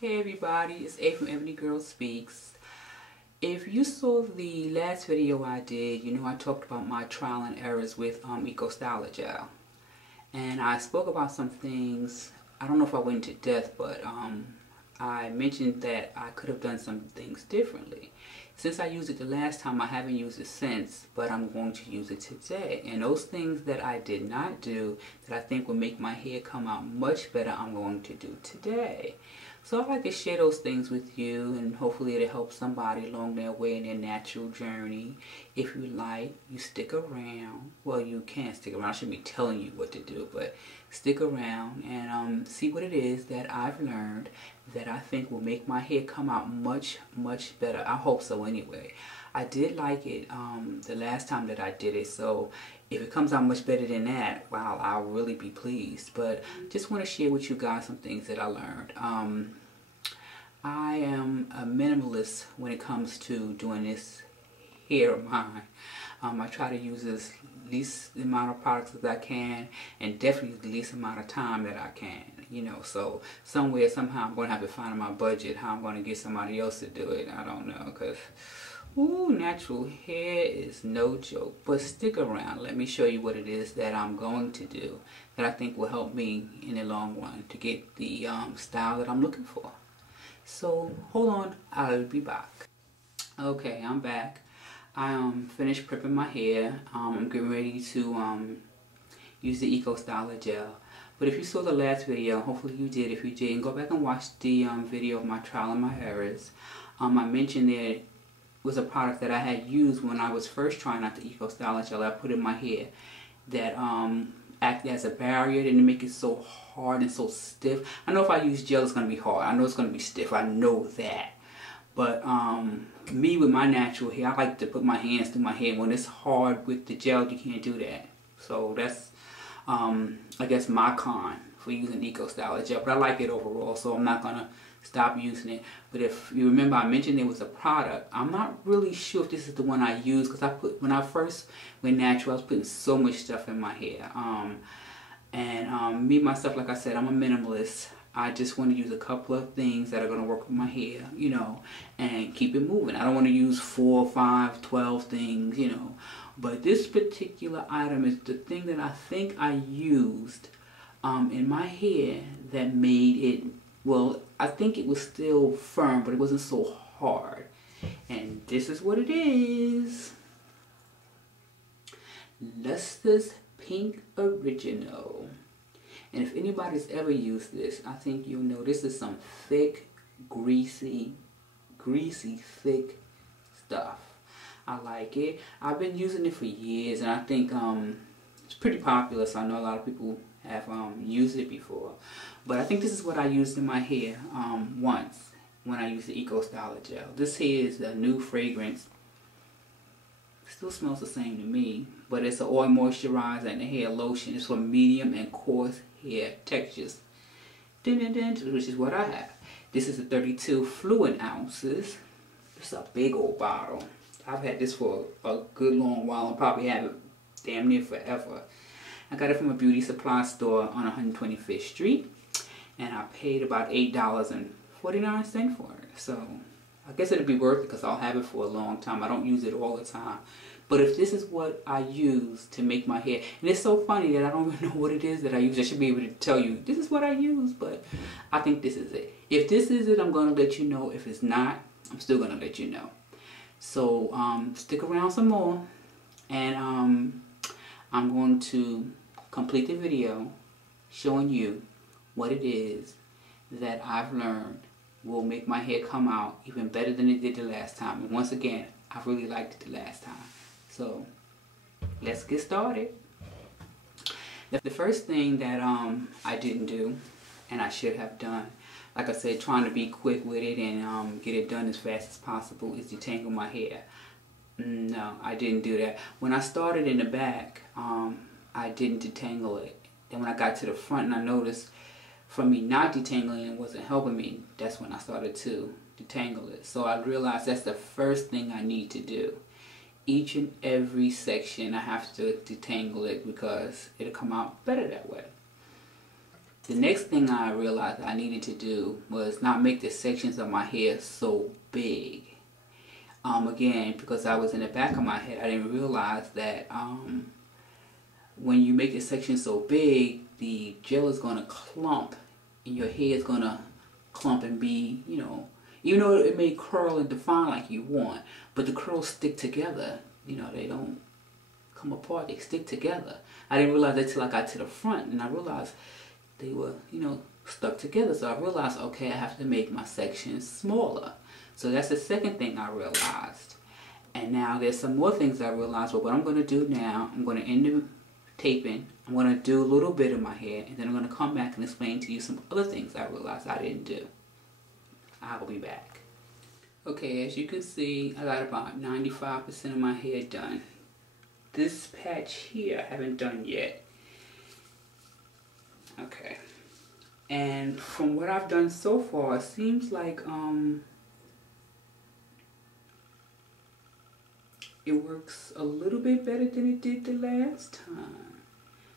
Hey everybody, it's A from Ebony Girl Speaks. If you saw the last video I did, you know I talked about my trial and errors with EcoStyler gel. And I spoke about some things. I don't know if I went into depth, but I mentioned that I could have done some things differently. Since I used it the last time, I haven't used it since, but I'm going to use it today. And those things that I did not do that I think will make my hair come out much better, I'm going to do today. So I'd like to share those things with you, and hopefully it'll help somebody along their way in their natural journey. If you like, you stick around. Well, you can stick around. I shouldn't be telling you what to do, but stick around and see what it is that I've learned that I think will make my hair come out much better. I hope so anyway. I did like it the last time that I did it, so if it comes out much better than that, wow, I'll really be pleased. But just want to share with you guys some things that I learned. I am a minimalist when it comes to doing this hair of mine. I try to use as least amount of products as I can, and definitely the least amount of time that I can. You know, so somewhere, somehow, I'm going to have to find in my budget how I'm going to get somebody else to do it. I don't know, because ooh, natural hair is no joke. But stick around. Let me show you what it is that I'm going to do that I think will help me in the long run to get the style that I'm looking for. So hold on, I'll be back. Okay, I'm back. I finished prepping my hair. I'm getting ready to use the EcoStyler gel. But if you saw the last video, hopefully you did. If you didn't, go back and watch the video of my trial and my errors. I mentioned that was a product that I had used when I was first trying out the EcoStyler gel. I put in my hair that acted as a barrier, didn't make it so hard and so stiff. I know if I use gel it's going to be hard. I know it's going to be stiff. I know that. But me with my natural hair, I like to put my hands through my hair. When it's hard with the gel, you can't do that. So that's I guess my con for using EcoStyler gel. But I like it overall, so I'm not going to stop using it. But if you remember, I mentioned there was a product. I'm not really sure if this is the one I use, because when I first went natural, I was putting so much stuff in my hair. Me myself, like I said, I'm a minimalist. I just want to use a couple of things that are going to work with my hair, you know, and keep it moving. I don't want to use 4, 5, 12 things, you know. But this particular item is the thing that I think I used in my hair that made it, well, I think it was still firm, but it wasn't so hard. And this is what it is. Luster's Pink Original. And if anybody's ever used this, I think you'll know this is some thick, greasy, thick stuff. I like it. I've been using it for years, and I think it's pretty popular, so I know a lot of people have used it before. But I think this is what I used in my hair once when I used the EcoStyler gel. This here is a new fragrance. Still smells the same to me, but it's an oil moisturizer and a hair lotion. It's for medium and coarse hair textures, which is what I have. This is a 32 fluid ounces. It's a big old bottle. I've had this for a good long while and probably have it damn near forever. I got it from a beauty supply store on 125th Street, and I paid about $8.49 for it. So I guess it'll be worth it because I'll have it for a long time. I don't use it all the time. But if this is what I use to make my hair, and it's so funny that I don't even know what it is that I use. I should be able to tell you this is what I use, but I think this is it. If this is it, I'm going to let you know. If it's not, I'm still going to let you know. So stick around some more, and I'm going to complete the video showing you what it is that I've learned will make my hair come out even better than it did the last time. And once again, I really liked it the last time. So let's get started. The first thing that I didn't do, and I should have done, like I said, trying to be quick with it and get it done as fast as possible, is detangle my hair. No, I didn't do that. When I started in the back, I didn't detangle it. Then when I got to the front and I noticed from me not detangling it wasn't helping me, that's when I started to detangle it. So I realized that's the first thing I need to do. Each and every section I have to detangle it because it'll come out better that way. The next thing I realized I needed to do was not make the sections of my hair so big. Again, because I was in the back of my head, I didn't realize that when you make the section so big, the gel is going to clump and your hair is going to clump and be, you know, even though it may curl and define like you want, but the curls stick together. You know, they don't come apart, they stick together. I didn't realize that till I got to the front, and I realized they were, you know, stuck together. So I realized, okay, I have to make my sections smaller. So that's the second thing I realized. And now there's some more things I realized. But what I'm going to do now, I'm going to end the taping. I'm going to do a little bit of my hair, and then I'm going to come back and explain to you some other things I realized I didn't do. I'll be back. Okay, as you can see, I got about 95% of my hair done. This patch here I haven't done yet. Okay. And from what I've done so far, it seems like it works a little bit better than it did the last time.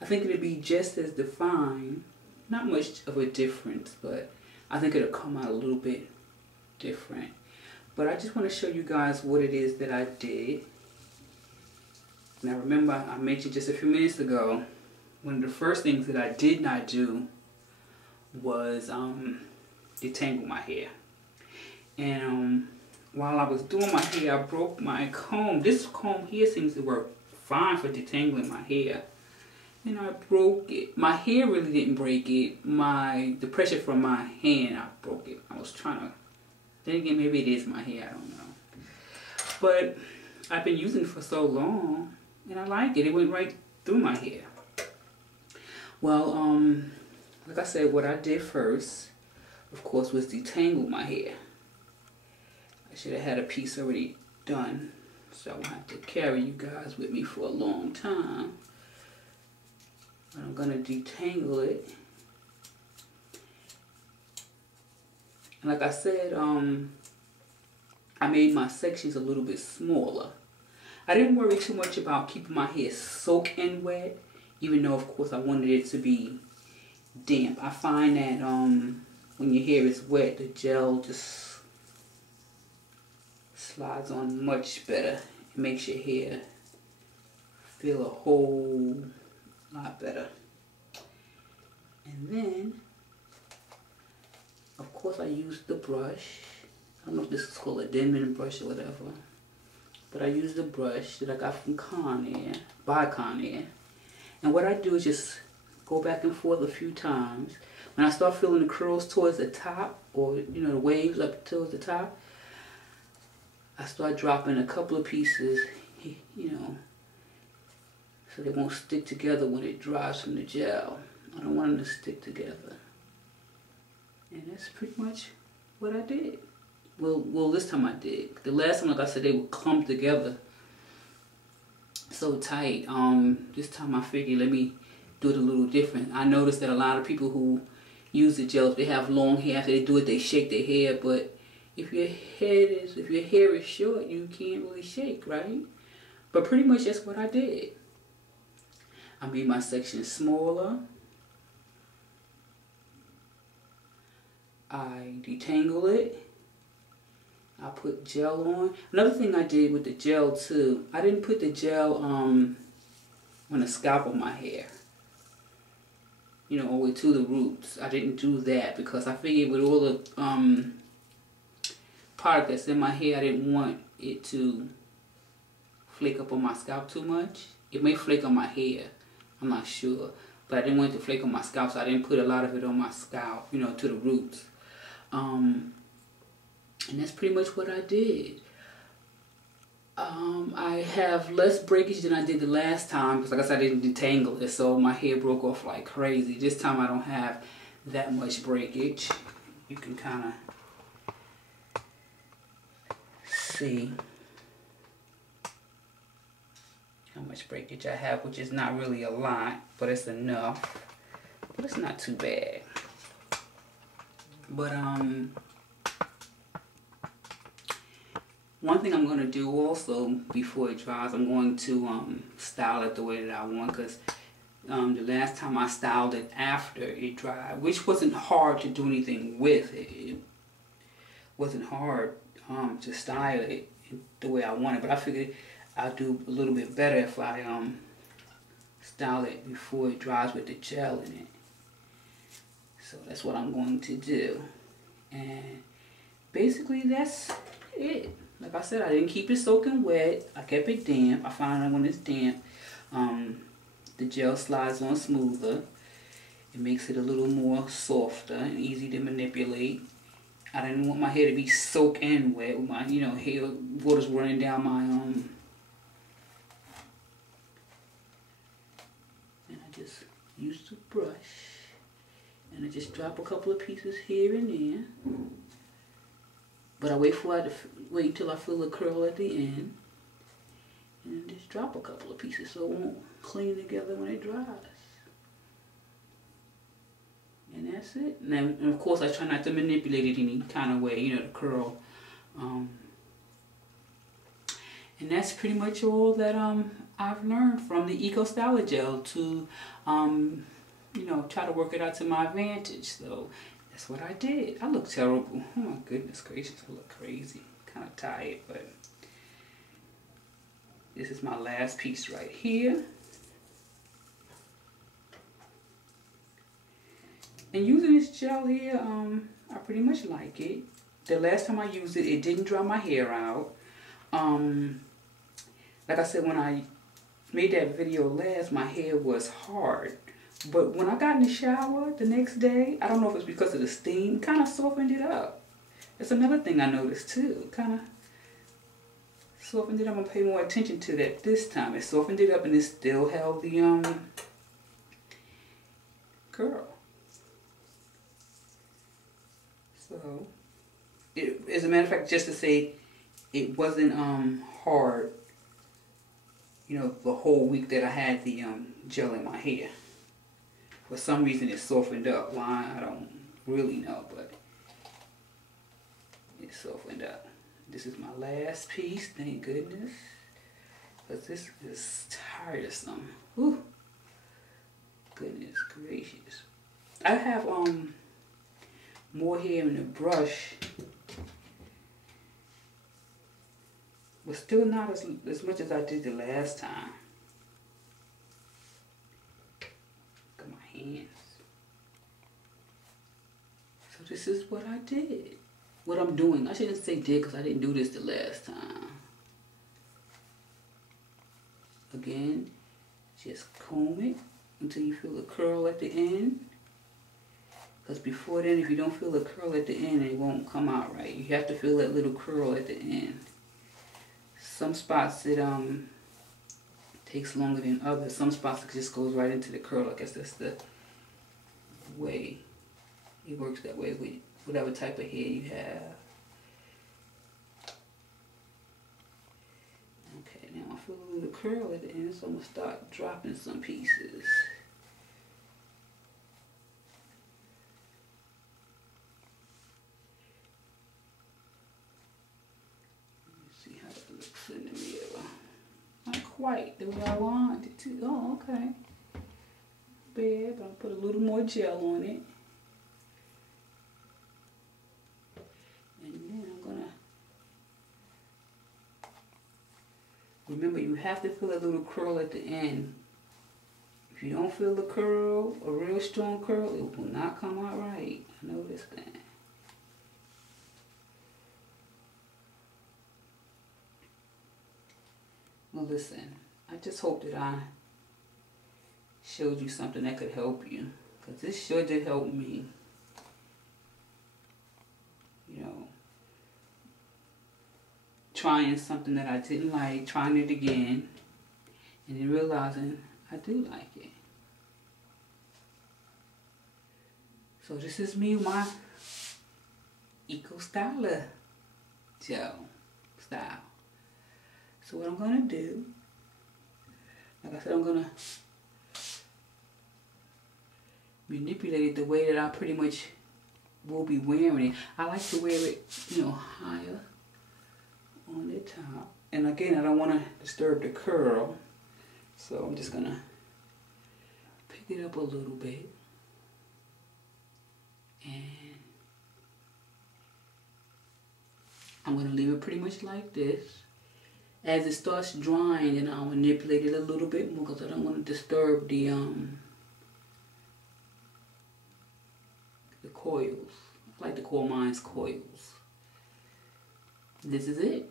I think it'll be just as defined. Not much of a difference, but I think it'll come out a little bit different. But I just want to show you guys what it is that I did. Now remember, I mentioned just a few minutes ago, one of the first things that I did not do was detangle my hair. And while I was doing my hair, I broke my comb. This comb here seems to work fine for detangling my hair. And I broke it. My hair really didn't break it. The pressure from my hand, I broke it. I was trying to, then again, maybe it is my hair, I don't know. But I've been using it for so long, and I like it. It went right through my hair. Well, like I said, what I did first, of course, was detangle my hair. I should have had a piece already done, so I won't have to carry you guys with me for a long time. But I'm going to detangle it. And like I said, I made my sections a little bit smaller. I didn't worry too much about keeping my hair soaked and wet, even though, of course, I wanted it to be damp. I find that when your hair is wet, the gel just slides on much better. It makes your hair feel a whole lot better. And then, of course, I used the brush. I don't know if this is called a Denman brush or whatever. But I used the brush that I got from Conair, by Conair. And what I do is just go back and forth a few times. When I start feeling the curls towards the top, or you know, the waves up towards the top, I start dropping a couple of pieces, you know, so they won't stick together when it dries from the gel. I don't want them to stick together. And that's pretty much what I did. Well, this time I did. The last time, like I said, they would clump together so tight. This time I figured, let me do it a little different. I noticed that a lot of people who use the gel, if they have long hair, after they do it, they shake their hair. But if your hair is short, you can't really shake, right? But pretty much that's what I did. I made my section smaller. I detangle it. I put gel on. Another thing I did with the gel too, I didn't put the gel on the scalp of my hair. You know, all the way to the roots. I didn't do that because I figured with all the product that's in my hair, I didn't want it to flake up on my scalp too much. It may flake on my hair, I'm not sure. But I didn't want it to flake on my scalp, so I didn't put a lot of it on my scalp, you know, to the roots. And that's pretty much what I did. I have less breakage than I did the last time because, like I said, I didn't detangle it, so my hair broke off like crazy. This time I don't have that much breakage. You can kind of see how much breakage I have, which is not really a lot, but it's enough. But it's not too bad. But one thing I'm going to do also before it dries, I'm going to style it the way that I want, because the last time I styled it after it dried, which wasn't hard to do anything with it. It wasn't hard to style it the way I wanted, but I figured I'll do a little bit better if I style it before it dries with the gel in it. So that's what I'm going to do. And basically that's it. Like I said, I didn't keep it soaking wet. I kept it damp. I find that when it's damp, the gel slides on smoother. It makes it a little more softer and easy to manipulate. I didn't want my hair to be soaked and wet with my, hair water's running down my and I just use the brush and I just drop a couple of pieces here and there. But I wait till I feel the curl at the end, and just drop a couple of pieces so it won't clean together when it dries. And that's it. And of course I try not to manipulate it any kind of way, the curl. And that's pretty much all that I've learned from the EcoStyler gel to try to work it out to my advantage. So that's what I did. I look terrible. Oh my goodness gracious, I look crazy. Kind of tired, but this is my last piece right here. And using this gel here, I pretty much like it. The last time I used it, it didn't dry my hair out. Like I said, when I made that video last, my hair was hard. But when I got in the shower the next day, I don't know if it's because of the steam, kind of softened it up. That's another thing I noticed too. Kind of softened it up. I'm gonna pay more attention to that this time. It softened it up and it still held the curl. So, as a matter of fact, just to say, it wasn't hard. The whole week that I had the gel in my hair. For some reason it softened up. Why, I don't really know, but it softened up. This is my last piece, thank goodness. Because this is tiresome. Whew. Goodness gracious. I have more hair in the brush, but still not as much as I did the last time. So this is what I did. What I'm doing. I shouldn't say did because I didn't do this the last time. Again, just comb it until you feel the curl at the end. Because before then, if you don't feel the curl at the end, it won't come out right. You have to feel that little curl at the end. Some spots it takes longer than others. Some spots it just goes right into the curl. I guess that's the way it works that way with whatever type of hair you have. Okay, now I feel a little curl at the end, so I'm going to start dropping some pieces. Let's see how that looks in the mirror. Not quite the way I want it to. Oh, okay. Bad, but I'll put a little more gel on it. And then I'm gonna remember, you have to feel a little curl at the end. If you don't feel the curl, a real strong curl, it will not come out right. I noticed that. Well, listen, I just hope that I showed you something that could help you, because this sure did help me. Trying something that I didn't like, trying it again, and then realizing I do like it. So this is me, my EcoStyler gel style. So what I'm gonna do, like I said, I'm gonna manipulate it the way that I pretty much will be wearing it. I like to wear it, higher on the top. And again, I don't want to disturb the curl, so I'm just gonna pick it up a little bit. And I'm going to leave it pretty much like this. As it starts drying, then I'll manipulate it a little bit more because I don't want to disturb the coils. I like to call mine coils. This is it.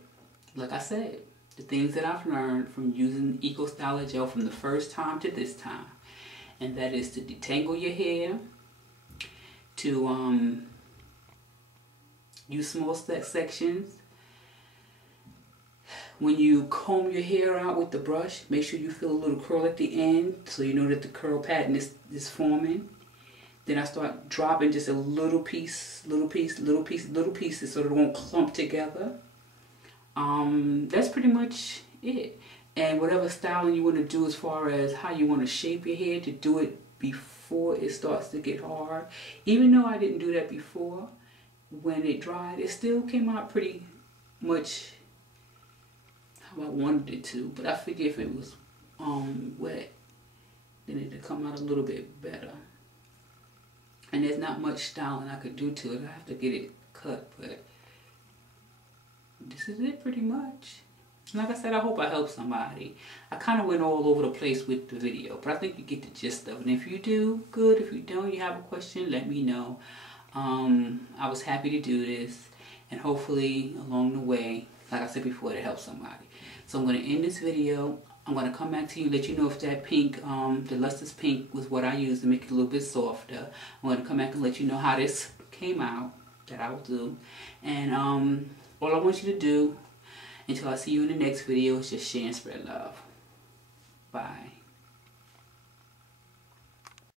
Like I said, the things that I've learned from using EcoStyler gel from the first time to this time. And that is to detangle your hair, to use small sections. When you comb your hair out with the brush, make sure you feel a little curl at the end so you know that the curl pattern is forming. Then I start dropping just a little piece, little pieces so that it won't clump together. That's pretty much it. And whatever styling you want to do as far as how you want to shape your hair, to do it before it starts to get hard. Even though I didn't do that before, when it dried, it still came out pretty much how I wanted it to. But I figure if it was wet, then it'd come out a little bit better. And there's not much styling I could do to it. I have to get it cut, but this is it pretty much. Like I said, I hope I helped somebody. I kind of went all over the place with the video, but I think you get the gist of it. And if you do, good. If you don't, you have a question, let me know. I was happy to do this, and hopefully along the way, like I said before, to help somebody. So I'm going to end this video. I'm going to come back to you, let you know if that pink, the lustrous pink was what I used to make it a little bit softer. I'm going to come back and let you know how this came out, that I will do. And all I want you to do until I see you in the next video is just share and spread love. Bye.